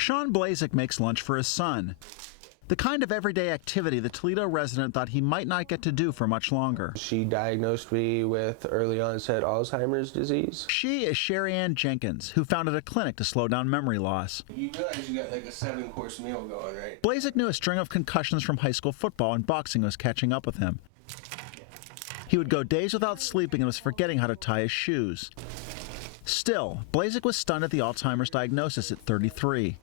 Shawn Blazsek makes lunch for his son. The kind of everyday activity the Toledo resident thought he might not get to do for much longer. She diagnosed me with early onset ALZHEIMER'S disease. She is Jenkins, who founded a clinic to slow down memory loss. You realize you got like a 7-course meal going, right? Blazsek knew a string of concussions from high school football, and boxing was catching up with him. He would go days without sleeping and was forgetting how to tie his shoes. Still, Blazsek was stunned at the Alzheimer's diagnosis at 33.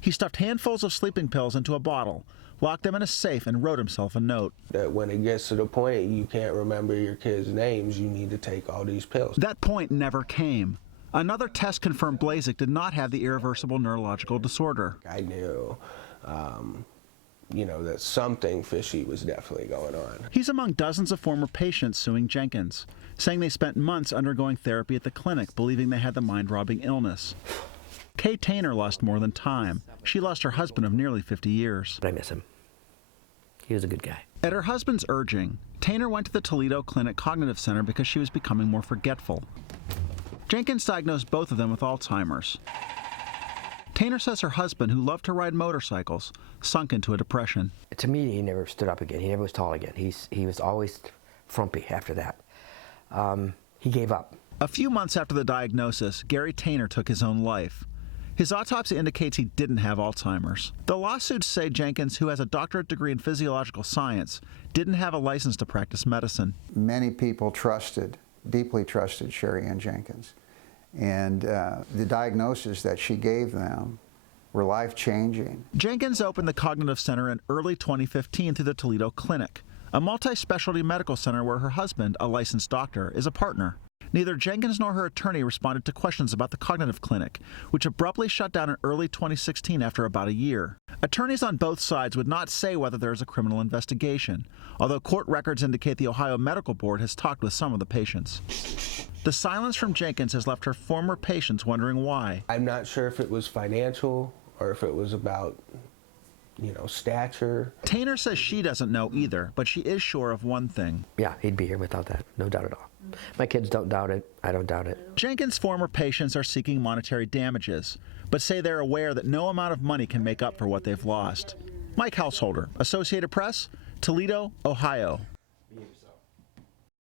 He stuffed handfuls of sleeping pills into a bottle, locked them in a safe, and wrote himself a note. That when it gets to the point you can't remember your kids' names, you need to take all these pills. That point never came. Another test confirmed Blazsek did not have the irreversible neurological disorder. I knew, that something fishy was definitely going on. He's among dozens of former patients suing Jenkins, saying they spent months undergoing therapy at the clinic, believing they had the mind-robbing illness. Kay Tainer lost more than time. She lost her husband of nearly 50 years. But I miss him. He was a good guy. At her husband's urging, Tainer went to the Toledo Clinic Cognitive Center because she was becoming more forgetful. Jenkins diagnosed both of them with Alzheimer's. Tainer says her husband, who loved to ride motorcycles, sunk into a depression. To me, he never stood up again. He never was tall again. He was always frumpy after that. He gave up. A few months after the diagnosis, Gary Tainer took his own life. His autopsy indicates he didn't have Alzheimer's. The lawsuits say Jenkins, who has a doctorate degree in physiological science, didn't have a license to practice medicine. Many people deeply trusted Sherry Ann Jenkins. And the diagnoses that she gave them were life-changing. Jenkins opened the Cognitive Center in early 2015 through the Toledo Clinic, a multi-specialty medical center where her husband, a licensed doctor, is a partner. Neither Jenkins nor her attorney responded to questions about the Cognitive Clinic, which abruptly shut down in early 2016 after about a year. Attorneys on both sides would not say whether there is a criminal investigation, although court records indicate the Ohio Medical Board has talked with some of the patients. The silence from Jenkins has left her former patients wondering why. I'm not sure if it was financial or if it was about, stature. Tainer says she doesn't know either, but she is sure of one thing. Yeah, he'd be here without that, no doubt at all. My kids don't doubt it. I don't doubt it. Jenkins' former patients are seeking monetary damages, but say they're aware that no amount of money can make up for what they've lost. Mike Householder, Associated Press, Toledo, Ohio.